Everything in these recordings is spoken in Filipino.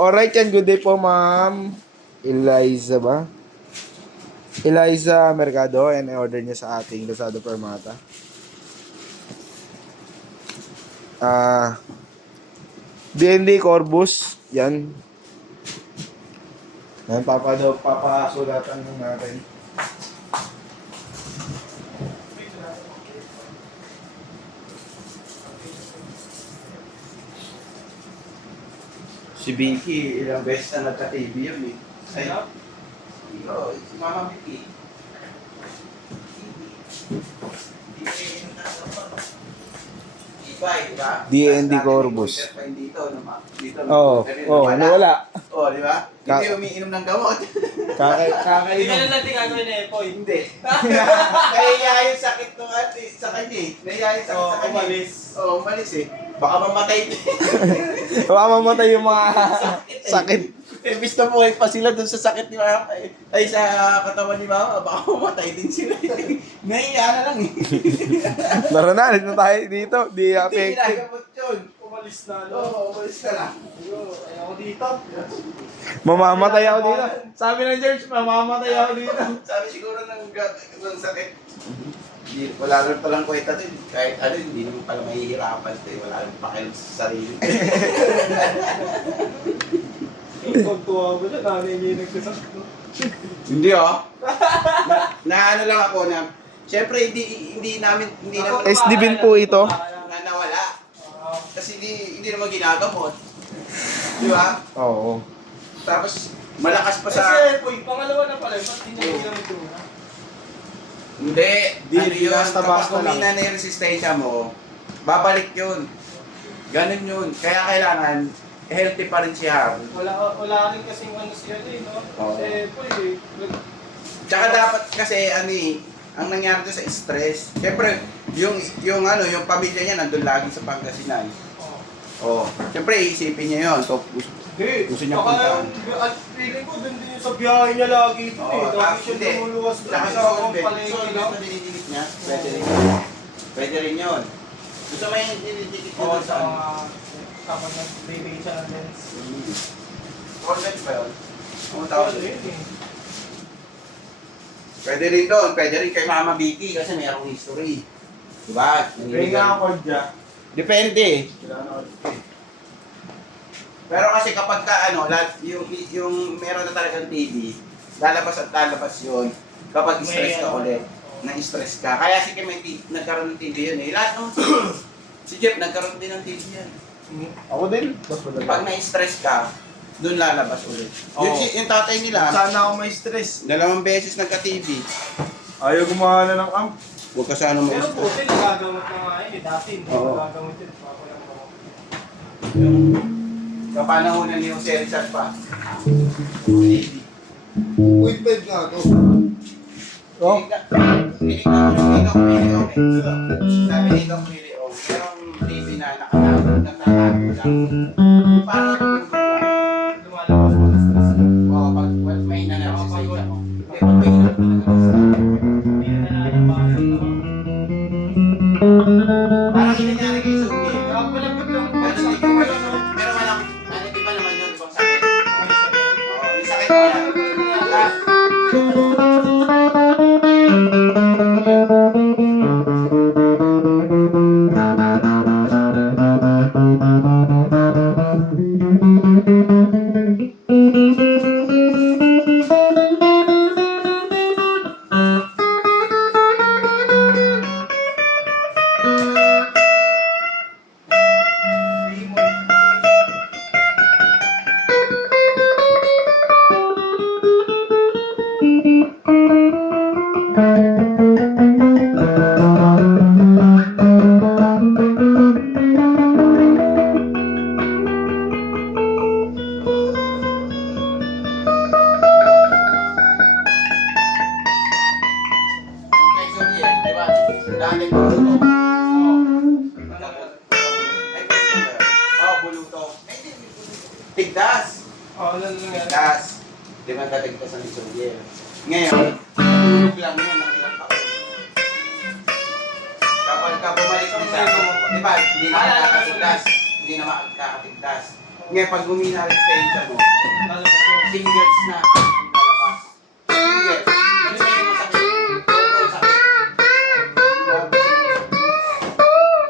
Alright yan, good day po ma'am. Eliza ba? Eliza Mercado, and order niya sa ating Lazada Permata. D&D Corbus, yan. Yan, papasulatan ng natin. Si Vicky, ilang beses na nagka-TV yun eh. Ay, si Mama Vicky. D&D Corbus. Oo, nawala. Oo, di ba? Hindi umiinom ng gamot. Hindi Kakainom. na natin gagawin na Epoy. Hindi. Nahiya yung sakit ng ate sa kanya eh. Nahiya yung sakit sa kanya. Umalis. Oo, umalis eh. Baka mamatay din. Baka mamatay yung mga sakit. Eh, gusto mo pa sila dun sa sakit ni Mama. Ay, sa katawan ni Mama, baka mamatay din sila. Nahiya na lang eh. Naranalit na tayo dito. Di Hindi affected. ginagamot yun. Umalis na. Oo, umalis ka lang. Ayoko dito. Mamamatay ako dito. Sabi ng church, mamamatay ako dito. Sabi siguro ng sakit. Hindi, wala rin palang kwenta din. Kahit ano, hindi naman pala mahihirapan ito eh. Wala rin pakialam sa sarili. Pagtuwa ko dyan, nanay niya yung nagkasakit. Hindi oh. Na ano lang ako na, syempre hindi namin SDBin po ito. na nawala. Kasi hindi naman ginagamot. Di ba? Oo. Tapos malakas pa sa... Kasi Epoy, pangalawa na pala, ba't hindi niya ginamit yun? Hindi. Ano yun, last kapag tabas na lang. kumina na yung resistensya mo, babalik yun. Ganun yun. Kaya kailangan healthy pa rin siya. Wala rin kasing ano siya eh, no? Oo. Kasi Epoy eh. Tsaka dapat kasi ano eh, ang nangyari doon sa stress. Siyempre, yung pamilya niya nandun lagi sa Pangasinan. Oh. Siyempre, isipin niya yun. So, gusto niya puntaan. At feeling ko, dun din yung sa biyahe niya lagi ito eh. Lagi siya Hindi. lumuluwas doon Tsaka sa sa akong Solvet. palengke Solvet lang. na dinidikit niya. Pwede rin. Pwede rin yun. Gusto mo yung dinidikit niya Oo, doon sa sa mga kapag nag-baby siya ng lens. Solvet ba yun? Ang tawag Pwede yun. rin eh. Pwede rin doon. Pwede rin kay Mama Vicky kasi mayroong history. Diba? dyan. Depende. Pero kasi kapag ka yung meron na talagang TV, lalabas at lalabas yun kapag stress ka ulit. Na-stress ka. Kaya si Kim nagkaroon ng TV yun eh. Lahat naman si Jeff nagkaroon din ng TV yan. Ako din. Pag na-stress ka, doon lalabas ulit. Oo. Yung tatay nila, Sana ako may stress. 2 beses nagka-TV. Ayaw gumawa ng amp. Huwag ka sana Pero po, ma-stress. nagagamot na nga yun eh. Dati hindi Oo. nagagamot yun. Papalang ako. Kapanahonan ni Jose Rizal pa. With bed nga to. Oh? Pinig na ko Sabi ni Doc Willie O, merong TV na nakatago lang. Parang Lumalabas ko na stress. pag may nanarasisay ako. Hindi, pag may nanarasisay. Hindi na nalalabanan. Parang inanyari kay Sugi. Kaya pala biglang Pero sa hindi ko pa yun. Pero walang, iba naman yun. Ibang sakit. Oo, yung sakit ko yan. Kay Sugi, di ba? Dati buluto. Ay, buluto ba yun? Oo, buluto. Ay, hindi. Tigdas. Oo, ano nangyari? Tigdas. Di ba tatigdas ang Sugi? Ngayon, tulog lang yun ng ilang taon. Kapag ka bumalik na siya, di ba? Hindi na makakatigdas. Hindi na makakatigdas. Ngayon, pag humina rin sa inyo mo, Lalabas yun. singles na lalabas. Singles. Ano ba yung masakit? Yung sakit.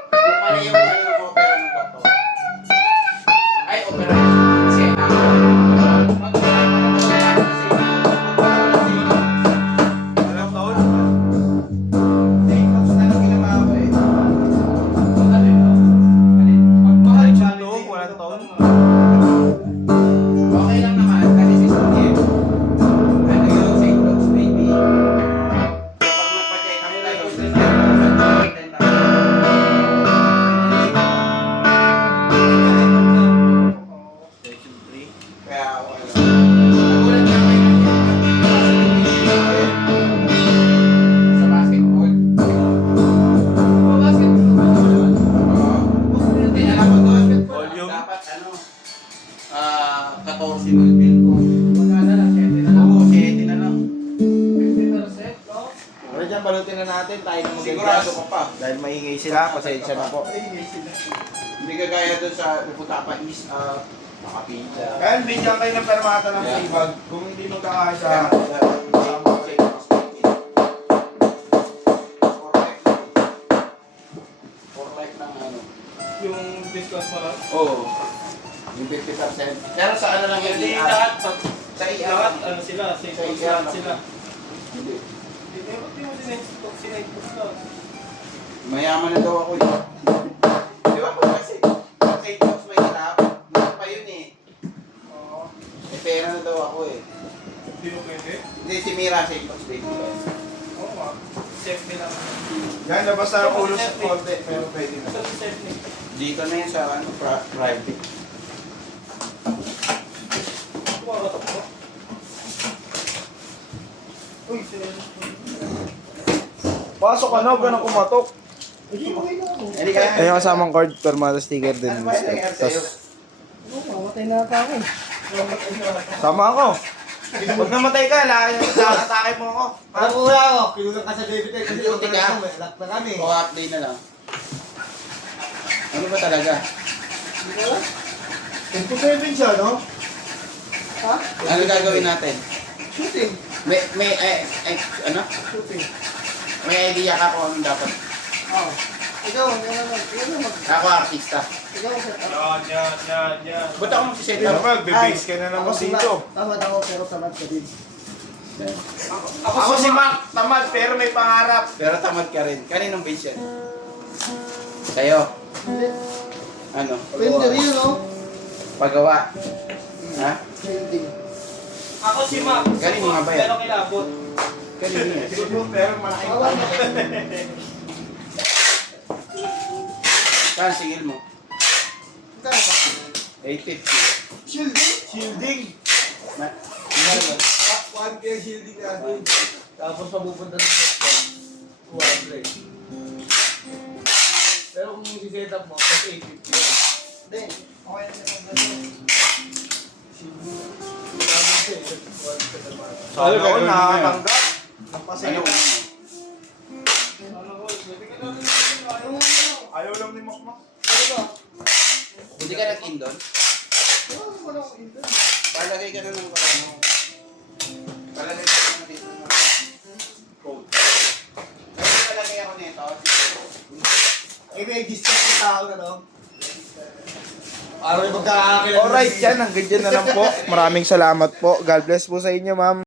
Yung pala yung opera ng doktor. Ay, opera. Kasi, Ilang taon? Kahit siya noong, walang taon. Okay lang naman kasi si Sonier. Ano yung St. Luke's baby? Kapag nagpa-check up tayo, Section 3. kaya wala. Nagulat ka kayo sa basketball. Hindi alam mo to. Volume. Dapat 14 mil bill ko. Magkala lang, 7 na lang. Oo, 7 na lang. Pero dyan, balutin na natin. Tayo na Sigurado ka pa. Dahil maingay sila, pasensya na po. Hindi ka gaya doon sa pupunta ka pa east, nakapita. Kaya bigyan kayo ng permata ng Yeah. tibag. Kung hindi magkakasya, For life ng ano. yung discount mo lang. Oo. Yung 50%. Pero sa ano lang yun? Hindi ER. lahat. Sa ER. Lahat, ano sila, safe Sa box ER. lahat sila. Hindi. Hindi, ba't di mo sinayip box lang? Mayaman na daw ako yun. Di ba po kasi? Sa inbox may hirap. Meron pa yun eh. Oo. May pera na daw ako eh. Hindi mo pwede? Hindi si Mira sa inbox baby ba? Oo nga. Safe nila. Yan, labas na ang ulo sa konti, pero pwede na. Ito si safe ni. Dito na yun sa ano, private. Kumarotok mo. Uy, serious. Pasok ka na, huwag ka na kumatok. Hindi ka. Ayun kasamang card, permata sticker din. Ano ba yung nangyari sa'yo? Sama ako. Pag namatay ka, atake mo ako. Alam ko wala ako, kinulang ka sa debit eh, kasi Duty ka? lock na kami. O update na lang. Ano ba talaga? Hindi ko alam. 10-7 siya, no? Ha? Ano gagawin natin? Shooting. Ano? Shooting. May idea ka kung anong dapat. Oo. Ikaw, yan naman. Ako artista. Ikaw, set up. Yan. Ba't ako magsiset Pero up? mag-base ka na ng Ako musito. Tamad ako, pero tamad ka din. Ako si Mac, tamad, pero may pangarap. Pero tamad ka rin. Kaninong base yan? Sa'yo. Hindi. Ano? Pwede rin, no? Paggawa. Ha? Shooting. Ako si Mac. Galing mga ba yan? Pero kilabot. Kanino yun? Pero malaking Awan mo. Saan singil mo? Kaya ba? 850. Shielding? shielding. Ma- ano ba? 1K shielding natin. Tapos mapupunta sa set 200. Pero kung isi-set up mo, kasi 850 yun. Hindi. Okay na yung ganun. Sana ako nakatanggap. Ano uno mo? Ayaw lang ni Makmak. Ano ba? Hindi ka nag-in doon? Wala akong intern. Palagay ka na ng ano. Palagay ka na dito ng code. Kasi palagay ako nito. Eh, may register ng tao na, no? Para may magkakakilala. Alright, yan. Hanggang dyan na lang po. Maraming salamat po. God bless po sa inyo, ma'am.